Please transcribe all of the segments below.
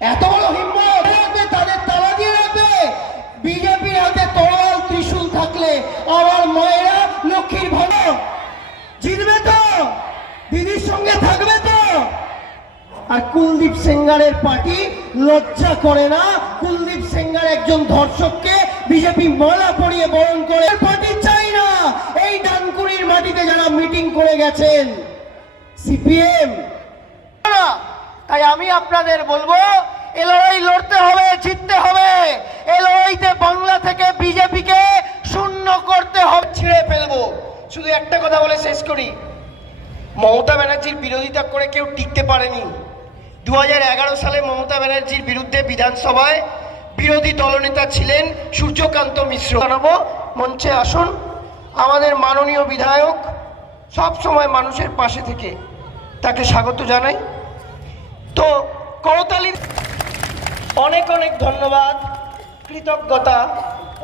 এত বড় হিম্মত। তাদের তালা দিয়ে রাখবে। বিজেপির হাতে তরোয়াল ত্রিশূল থাকলে আমার মায়েরা লক্ষ্মীর ভালো। জিতবে তো, দিদির সঙ্গে থাকবে তো। আর কুলদীপ সেঙ্গারের পার্টি লজ্জা করে না? কুলদীপ সেঙ্গার একজন ধর্ষককে বিজেপি মালা পরিয়ে বরণ করে। পার্টি চাই না। এই ডানকুনির মাটিতে যারা মিটিং করে গেছেন, সিপিএম। তাই আমি আপনাদের বলব, এ লড়াই লড়তে হবে, জিততে হবে। এ লড়াইতে বাংলা থেকে বিজেপিকে শূন্য করতে হবে। ছিঁড়ে ফেলব। শুধু একটা কথা বলে শেষ করি। মমতা ব্যানার্জির বিরোধিতা করে কেউ টিকতে পারেনি। দু হাজার এগারো সালে মমতা ব্যানার্জির বিরুদ্ধে বিধানসভায় বিরোধী দলনেতা ছিলেন সূর্যকান্ত মিশ্র। জানাব, মঞ্চে আসুন। আমাদের মাননীয় বিধায়ক সব সময় মানুষের পাশে থেকে তাকে স্বাগত জানাই। তো করতালির অনেক অনেক ধন্যবাদ কৃতজ্ঞতা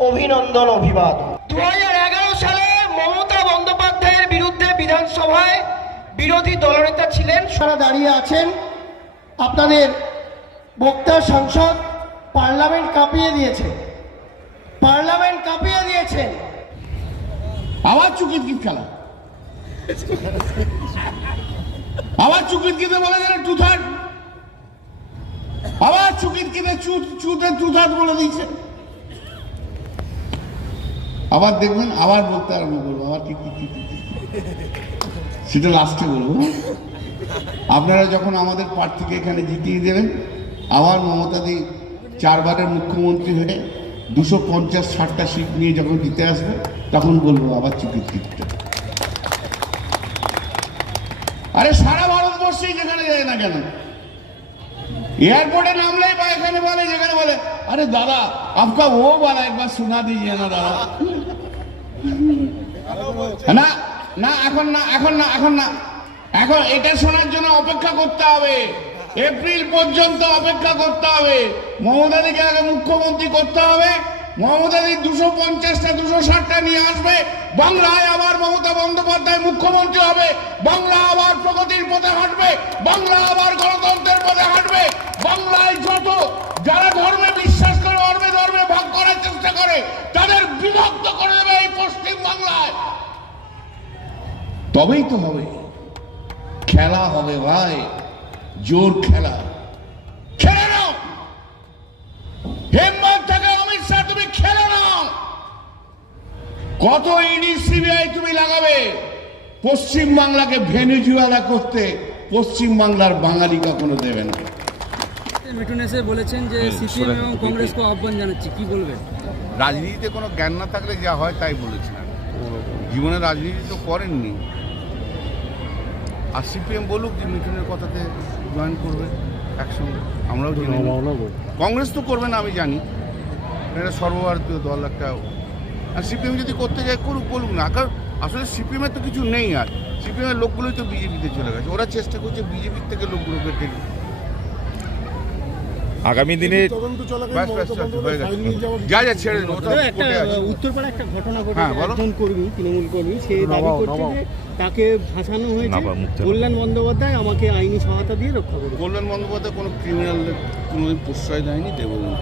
অভিনন্দন অভিবাদন। দু হাজার এগারো সালে মমতা বন্দ্যোপাধ্যায়ের বিরুদ্ধে বিধানসভায় বিরোধী দলনেতা ছিলেন। সারা দাঁড়িয়ে আছেন আপনাদের বক্তা সাংসদ পার্লামেন্ট কাঁপিয়ে দিয়েছে। পার্লামেন্ট কাঁপিয়ে দিয়েছেন। আবার চুকিত গীত খেলা। আবার চুকিত গীতে বলে দিলে টু থার্ড আবার চুকিত গীতে চুতে থার্ড বলে দিয়েছে আবার দেখবেন, আবার বলতে আরম্ভ করব আবার কি। সেটা লাস্টে বলব হ্যাঁ? আপনারা যখন আমাদের প্রার্থীকে এখানে জিতিয়ে দেবেন, আবার মমতাদি চারবারের মুখ্যমন্ত্রী হয়ে দুশো পঞ্চাশ ষাটটা সিট নিয়ে যখন জিতে আসবে, তখন বলব আবার চুকির দিকটা আরে সারা ভারতবর্ষেই যেখানে যায় না কেন এয়ারপোর্টে নামলেই বা पायखाने বলে, যেখানে বলে, আরে দাদা आपका ও वाला একবার শোনা सुना দাদা। ना না না, এখন না এখন না এখন না। এখন এটা শোনার জন্য অপেক্ষা করতে হবে। এপ্রিল পর্যন্ত অপেক্ষা করতে হবে। মমতাদিকে আগে মুখ্যমন্ত্রী করতে হবে। মমতাদি দুশো পঞ্চাশটা, দুশো ষাটটা নিয়ে আসবে। বাংলায় আবার মমতা বন্দ্যোপাধ্যায় মুখ্যমন্ত্রী হবে। বাংলা আবার প্রগতির পথে হাঁটবে। বাংলা আবার গণতন্ত্রের পথে হাঁটবে। বাংলায় যত যারা ধর্মে বিশ্বাস করে ধর্মে ধর্মে ভাগ করার চেষ্টা করে, তাদের বিভক্ত করে দেবে এই পশ্চিম বাংলায়। তবেই তো হবে। খেলা হবে ভাই। জোর খেলে। কত ইডি সিবিআই তুমি লাগাবে? পশ্চিম বাংলাকে ভেনেজুয়েলা করতে পশ্চিম বাংলার বাঙালি কখনো দেবে না। মিঠুন এসে বলেছেন যে সিপিএম এবং কংগ্রেসকে আহ্বান জানাচ্ছি কি বলবেন? রাজনীতিতে কোনো জ্ঞান না থাকলে যা হয় তাই বলেছিলেন জীবনে রাজনীতি তো করেননি। আর সিপিএম বলুক যে মিঠুনের কথাতে জয়েন করবে একসঙ্গে আমরাও। কংগ্রেস তো করবে না আমি জানি। এটা সর্বভারতীয় দল একটা আর সিপিএম যদি করতে যায় করুক বলুক না। কারণ আসলে সিপিএমের তো কিছু নেই আর। সিপিএমের লোকগুলোই তো বিজেপিতে চলে গেছে। ওরা চেষ্টা করছে বিজেপির থেকে লোকগুলোকে টেনে আগামী দিনে যা যা ছেড়ে। উত্তরপাড়া একটা ঘটনা ঘটে হ্যাঁ, একজন কর্মী তৃণমূল কর্মী সে দাবি করছে যে তাকে ভাসানো হয়েছে। কল্যাণ বন্দ্যোপাধ্যায় আমাকে আইনি সহায়তা দিয়ে রক্ষা করবে কল্যাণ বন্দ্যোপাধ্যায় কোনো কোনোদিন প্রশ্রয় দেয়নি দেবও না।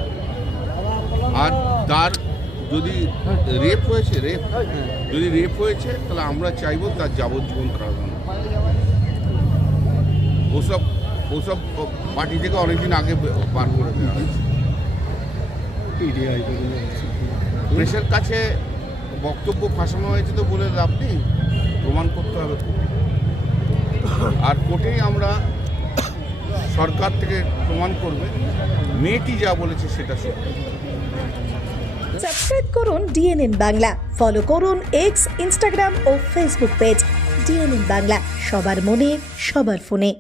আর তার যদি রেপ হয়েছে রেপ যদি রেপ হয়েছে তাহলে আমরা চাইব তার যাবজ্জীবন কারাদণ্ড। ওসব ওসব পার্টি থেকে অনেকদিন আগে বার করে দেওয়া প্রেসের কাছে বক্তব্য ফাঁসানো হয়েছে তো বলে লাভ নেই প্রমাণ করতে হবে কোর্টে। আর কোর্টেই আমরা সরকার থেকে প্রমাণ করবে মেয়েটি যা বলেছে সেটা সত্যি। সাবস্ক্রাইব করুন ডিএনএন বাংলা। ফলো করুন এক্স ইনস্টাগ্রাম ও ফেসবুক পেজ ডিএনএন বাংলা। সবার মনে, সবার ফোনে।